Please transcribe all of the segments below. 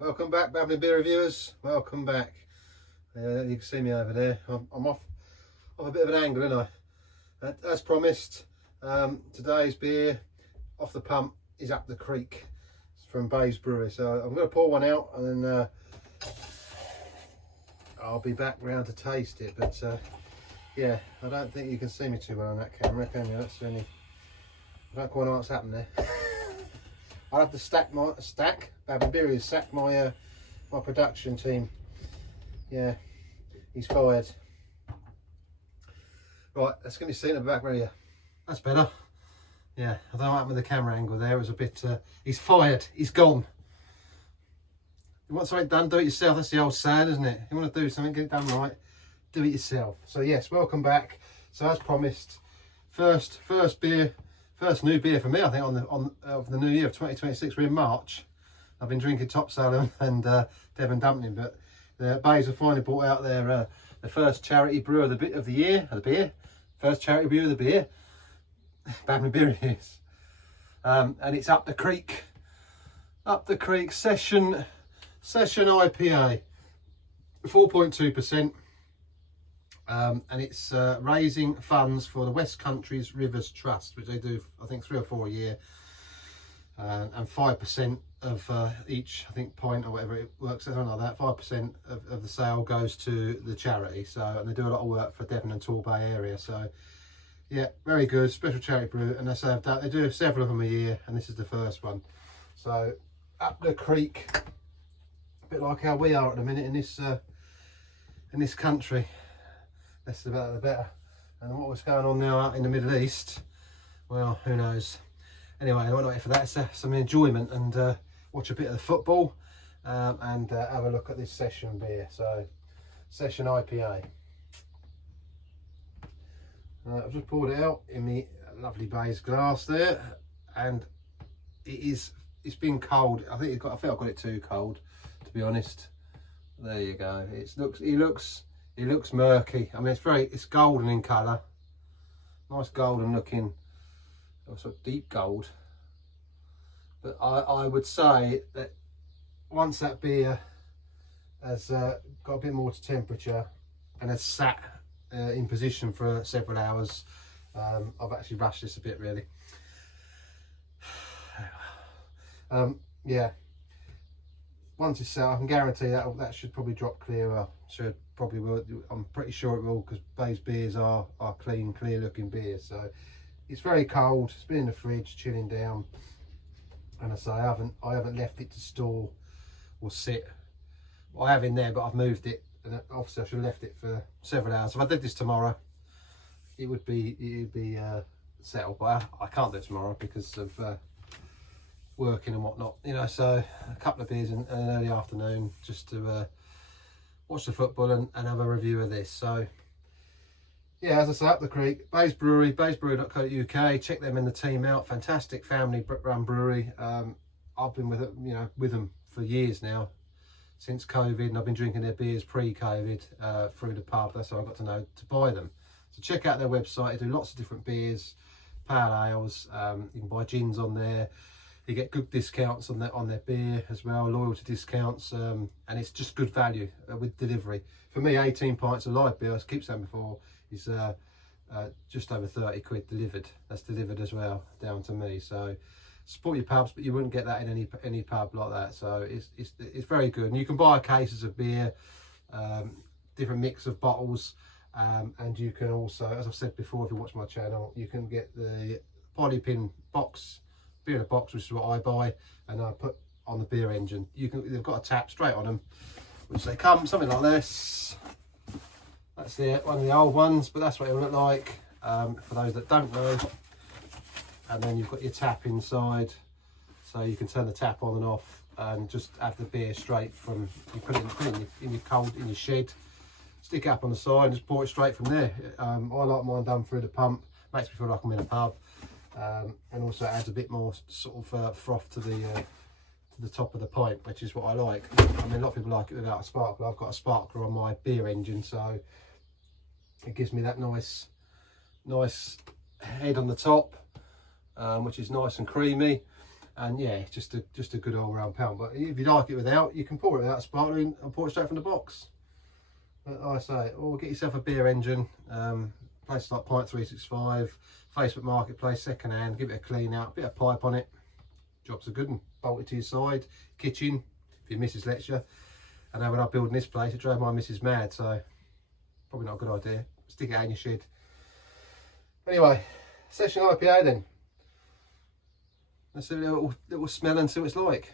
Welcome back, Babbling beer reviewers. Welcome back. You can see me over there. I'm off a bit of an angle, aren't I? As promised, today's beer off the pump is Up the Creek. It's from Bays Brewery. So I'm going to pour one out and then I'll be back round to taste it. But yeah, I don't think you can see me too well on that camera, can you? That's really, I don't quite know what's happened there. I'll have to Babbling Beer has sacked my my production team. Yeah, he's fired. Right, that's going to be seen at the back, right? That's better. Yeah, I don't know what happened with the camera angle there. It was a bit, he's fired, he's gone. You want something done, do it yourself. That's the old saying, isn't it? You want to do something, get it done right, do it yourself. So yes, welcome back. So as promised, first new beer for me, I think, of the new year of 2026. We're in March. I've been drinking Topsail and Devon Dumpling, but the Bays have finally brought out their the first charity brew of the year, of the beer. First charity brew of the beer. Babbling Beer is. And it's Up the Creek. Up the Creek Session IPA. 4.2%. And it's raising funds for the West Countries Rivers Trust, which they do, I think, 3 or 4 a year, and 5% of each, I think, pint or whatever it works, something like that. 5% of the sale goes to the charity. So, and they do a lot of work for Devon and Torbay area. So, yeah, very good, special charity brew. And they do several of them a year, and this is the first one. So, Up the Creek, a bit like how we are at the minute in this country. Less the better, the better. And what's going on now out in the Middle East, well, who knows. Anyway, I won't wait for that. It's some enjoyment and watch a bit of the football and have a look at this session beer. So, Session IPA. I've just poured it out in the lovely Bays glass there, and it's been cold. I think I feel I got it too cold, to be honest. There you go. It looks murky. I mean, it's golden in colour. Nice golden looking, sort of deep gold. But I would say that once that beer has got a bit more to temperature and has sat in position for several hours, I've actually rushed this a bit, really. Yeah. Once it's set, I can guarantee that should probably drop clearer. Should probably will. I'm pretty sure it will, because Bays beers are clean, clear looking beers. So it's very cold. It's been in the fridge, chilling down. And I say I haven't left it to store or sit. Well, I have in there, but I've moved it, and obviously I should have left it for several hours. If I did this tomorrow, it would be settled. But I can't do it tomorrow because of working and whatnot, you know. So a couple of beers in an early afternoon just to watch the football and have a review of this. So yeah, as I say, Up the Creek, Bays Brewery, baysbrewery.co.uk. Check them and the team out. Fantastic family run brewery. I've been with it, with them for years now, since COVID, and I've been drinking their beers pre-COVID through the pub. That's how I got to know to buy them. So check out their website. They do lots of different beers, pale ales. You can buy gins on there. You get good discounts on their beer as well, loyalty discounts, and it's just good value with delivery. For me, 18 pints of live beer, as I keep saying before, is just over 30 quid delivered. That's delivered as well down to me. So support your pubs, but you wouldn't get that in any pub like that. So it's very good, and you can buy cases of beer, different mix of bottles, and you can also, as I've said before, if you watch my channel, you can get the polypin box. Beer in a box, which is what I buy, and I put on the beer engine. They've got a tap straight on them, which they come something like this. That's one of the old ones, but that's what it will look like for those that don't know. And then you've got your tap inside, so you can turn the tap on and off and just have the beer straight from, you put it in your shed, stick it up on the side and just pour it straight from there. I like mine done through the pump. Makes me feel like I'm in a pub. And also adds a bit more sort of froth to the top of the pint, which is what I like. I mean, a lot of people like it without a sparkler. I've got a sparkler on my beer engine, so it gives me that nice head on the top, which is nice and creamy. And yeah, it's just a good all round pound. But if you like it without, you can pour it without sparkling and pour it straight from the box. But like I say, or get yourself a beer engine. Places like Pint 365, Facebook Marketplace, second hand. Give it a clean out, bit of pipe on it. Jobs are good and bolt it to your side. Kitchen, if your missus lets you. I know when I was building this place, it drove my missus mad, so probably not a good idea. Stick it out in your shed. Anyway, Session IPA then. Let's have a little smell and see what it's like.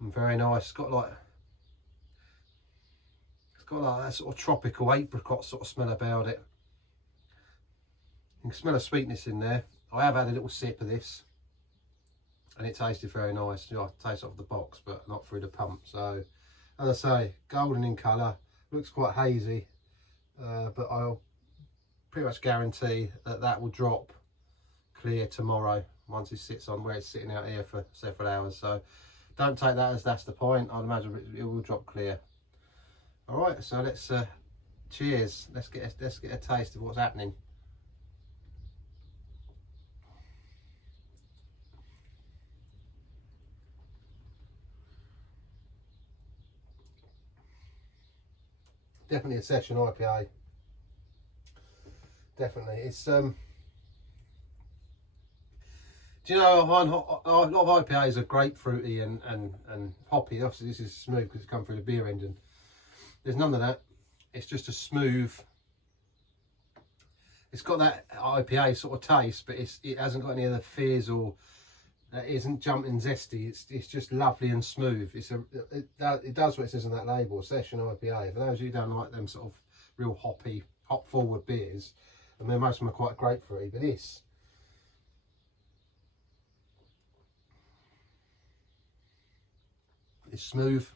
And very nice. It's got like that sort of tropical apricot sort of smell about it. You can smell a sweetness in there. I have had a little sip of this, and it tasted very nice. You know, I taste it off the box, but not through the pump. So, as I say, golden in colour, looks quite hazy, but I'll pretty much guarantee that will drop clear tomorrow once it sits on where it's sitting out here for several hours. So, don't take that as that's the point. I'd imagine it will drop clear. All right, so let's cheers. Let's get a taste of what's happening. Definitely a Session IPA. Definitely, it's do you know, a lot of IPAs are grapefruity and hoppy. Obviously, this is smooth because it's come through the beer engine. There's none of that. It's just a smooth. It's got that IPA sort of taste, but it hasn't got any of the fizz or it isn't jumping zesty. It's just lovely and smooth. It does what it says on that label, Session IPA. For those who don't like them sort of real hoppy, hop forward beers, I mean most of them are quite grapefruity, but this. It's smooth,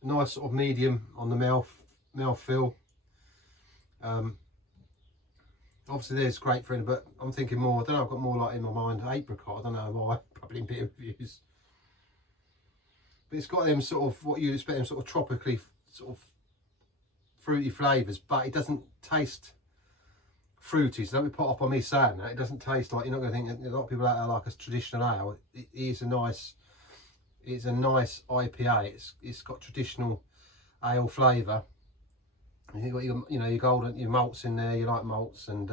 nice sort of medium on the mouth feel. Obviously there's grapefruit, but I'm thinking more, I don't know, I've got more like in my mind apricot. I don't know why, probably in beer reviews. But it's got them sort of what you'd expect, them sort of tropically sort of fruity flavours, but it doesn't taste fruity. So don't be put off on me saying that. It doesn't taste like, you're not going to think, a lot of people out there like a traditional ale. It is a nice, it's a nice IPA. It's got traditional ale flavour. You've got your, you know, your golden, your malts in there. You like malts, and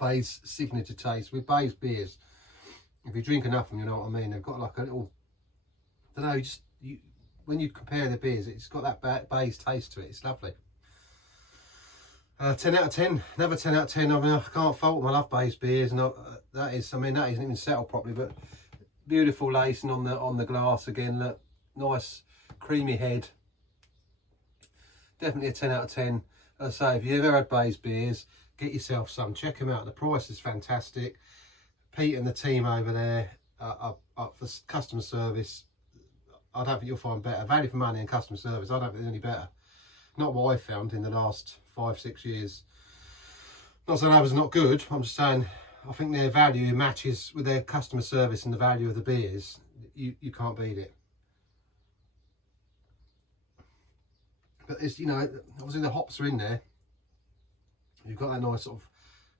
Bay's signature taste with Bay's beers. If you drink enough of them, you know what I mean. They've got like a little, I don't know, when you compare the beers, it's got that Bay's taste to it. It's lovely. 10 out of 10, another 10 out of 10. I mean, I can't fault them. I love Bay's beers, and that isn't even settled properly, but beautiful lacing on the glass again. Look, nice creamy head. Definitely a 10 out of 10. As I say, if you've ever had Bay's beers, get yourself some. Check them out. The price is fantastic. Pete and the team over there are for customer service. I don't think you'll find better. Value for money and customer service, I don't think there's any better. Not what I found in the last 5-6 years. Not saying I was not good, I'm just saying I think their value matches with their customer service and the value of the beers. You can't beat it. But it's, you know, obviously the hops are in there. You've got that nice sort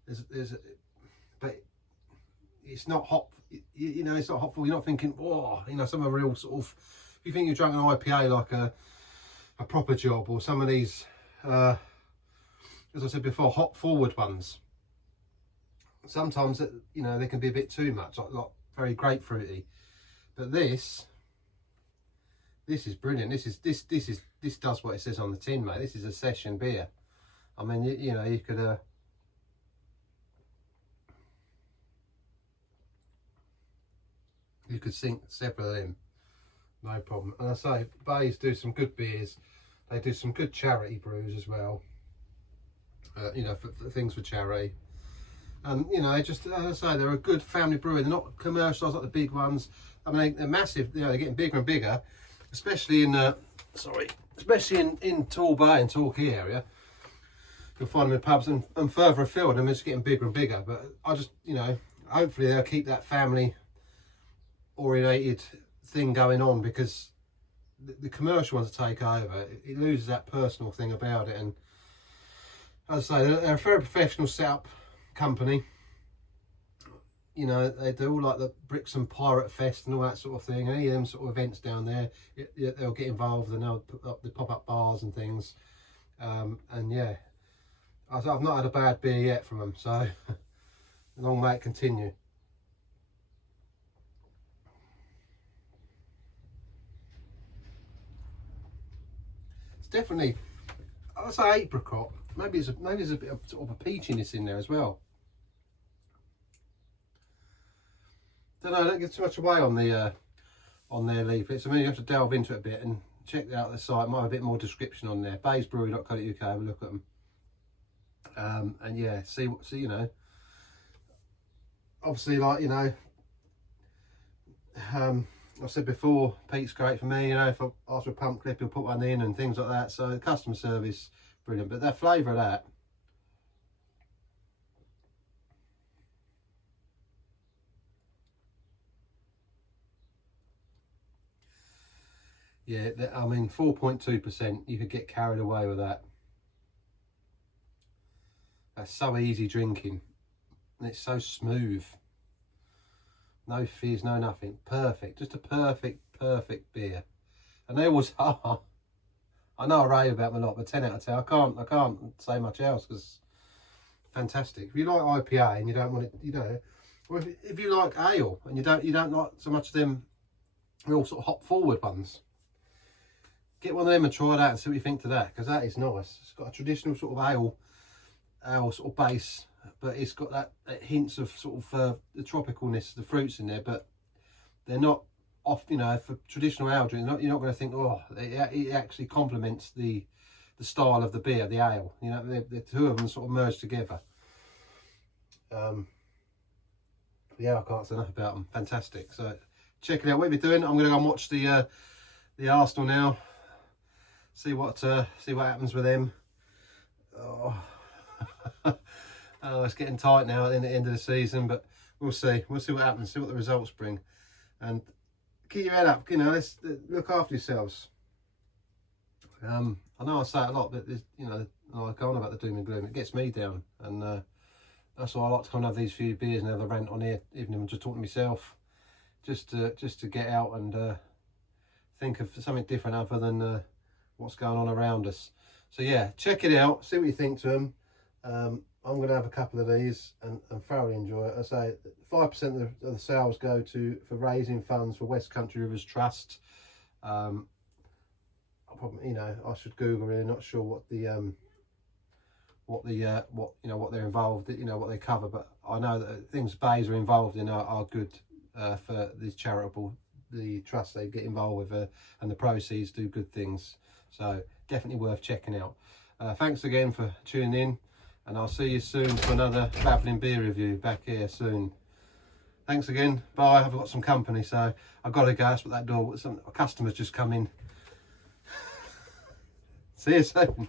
of, but it's not hop, you know, it's not hopful. You're not thinking, oh, you know, some of the real sort of, if you think you're drinking an IPA like a proper job, or some of these, as I said before, hop forward ones, sometimes, you know, they can be a bit too much, like very grapefruity. But this is brilliant. This does what it says on the tin, mate. This is a Session beer. I mean, you know, you could sink several of them, no problem. And I say, Bay's do some good beers. They do some good charity brews as well. You know, for things for charity. And you know, just as I say, they're a good family brewery. They're not commercialised like the big ones. I mean, they're massive. You know, they're getting bigger and bigger, especially in in Torbay and Torquay area. You'll find them in pubs and further afield, and they're just getting bigger and bigger. But I just, you know, hopefully they'll keep that family orientated thing going on, because the commercial ones take over, it loses that personal thing about it. And as I say, they're a very professional setup company. You know, they do all like the Bricks and Pirate Fest and all that sort of thing. Any of them sort of events down there, they'll get involved, and they'll put up the pop-up bars and things. And yeah, I've not had a bad beer yet from them, so long may it continue. It's definitely, I'd say apricot. Maybe there's a bit of sort of a peachiness in there as well. Don't get too much away on their leaflets. I mean, you have to delve into it a bit and check out the site. Might have a bit more description on there. baysbrewery.co.uk. Have a look at them. And yeah, see you know. Obviously, like, you know, I said before, Pete's great for me. You know, if I ask for a pump clip, he'll put one in and things like that. So the customer service, brilliant. But that flavour of that. Yeah, I mean, 4.2%, you could get carried away with that. That's so easy drinking. And it's so smooth. No fizz, no nothing. Perfect. Just a perfect beer. And they always are. I know I rave about them a lot, but 10 out of 10. I can't say much else, because fantastic. If you like IPA and you don't want it, you know, or if you like ale and you don't like so much of them real sort of hop forward ones, get one of them and try that and see what you think to that, because that is nice. It's got a traditional sort of ale sort of base, but it's got that hints of sort of the tropicalness, the fruits in there, but they're not off, you know, for traditional ale drink. You're not going to think, oh, it actually complements the style of the beer, the ale. You know, the two of them sort of merge together. Yeah, I can't say enough about them. Fantastic. So check it out. What we're doing, I'm going to go and watch the Arsenal now. See what happens with them. Oh. Oh, it's getting tight now at the end of the season, but we'll see what happens, see what the results bring, and keep your head up. You know, let's look after yourselves. I know I say it a lot, but you know, I go on about the doom and gloom. It gets me down, and that's why I like to come and have these few beers and have a rant on here, even if I'm just talking to myself, just to get out and think of something different other than what's going on around us. So yeah, check it out, see what you think to them. I'm going to have a couple of these and thoroughly enjoy it. I say 5% of the sales go for raising funds for West Country Rivers Trust. I probably, you know, I should Google it. Not sure what they're involved, you know, what they cover, but I know that things Bays are involved in are good for this the trust they get involved with, and the proceeds do good things. So definitely worth checking out. Thanks again for tuning in, and I'll see you soon for another Babbling beer review back here soon. Thanks again. Bye. I've got some company, so I've got to go. That's what that door. Some customers just come in. See you soon.